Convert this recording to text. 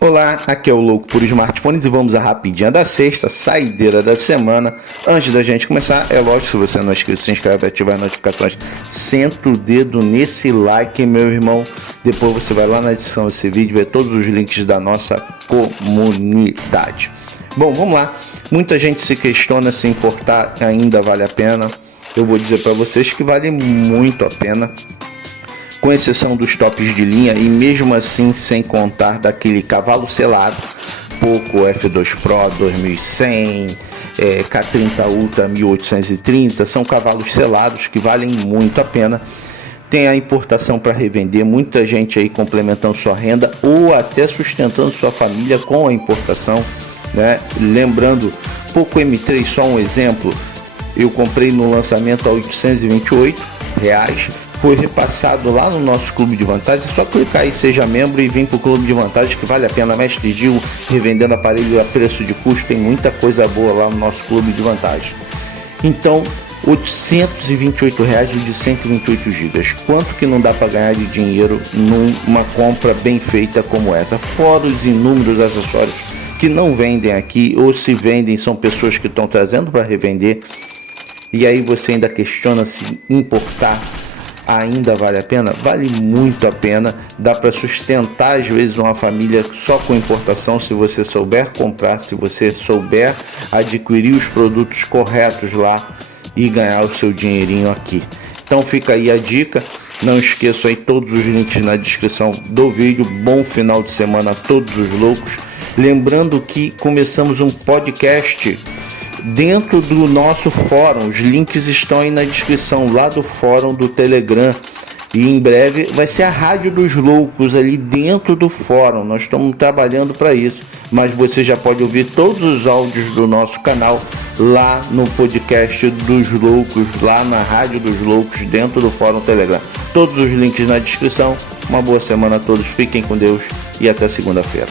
Olá, aqui é o Louco por Smartphones e vamos à rapidinha da sexta, saideira da semana. Antes da gente começar, é lógico, se você não é inscrito, se inscreve, ativa as notificações, senta o dedo nesse like, meu irmão. Depois você vai lá na descrição desse vídeo, ver todos os links da nossa comunidade. Bom, vamos lá. Muita gente se questiona se importar ainda vale a pena. Eu vou dizer para vocês que vale muito a pena, com exceção dos tops de linha, e mesmo assim sem contar daquele cavalo selado, Poco F2 Pro 2100, K30 Ultra 1830, são cavalos selados que valem muito a pena. Tem a importação para revender, muita gente aí complementando sua renda ou até sustentando sua família com a importação, né? Lembrando, Poco M3, só um exemplo, eu comprei no lançamento a R$828, foi repassado lá no nosso clube de vantagens. É só clicar aí, seja membro e vir para o clube de vantagens que vale a pena. Mestre Gil, revendendo aparelho a preço de custo, tem muita coisa boa lá no nosso clube de vantagens. Então, R$828 de 128 GB. Quanto que não dá para ganhar de dinheiro numa compra bem feita como essa? Fora os inúmeros acessórios que não vendem aqui, ou se vendem são pessoas que estão trazendo para revender. E aí você ainda questiona se importar ainda vale a pena? Vale muito a pena. Dá para sustentar às vezes uma família só com importação, se você souber comprar, se você souber adquirir os produtos corretos lá e ganhar o seu dinheirinho aqui. Então fica aí a dica. Não esqueça aí todos os links na descrição do vídeo. Bom final de semana a todos os loucos. Lembrando que começamos um podcast dentro do nosso fórum. Os links estão aí na descrição, lá do fórum do Telegram, e em breve vai ser a Rádio dos Loucos ali dentro do fórum. Nós estamos trabalhando para isso, mas você já pode ouvir todos os áudios do nosso canal lá no podcast dos Loucos, lá na Rádio dos Loucos, dentro do fórum Telegram. Todos os links na descrição. Uma boa semana a todos, fiquem com Deus e até segunda-feira.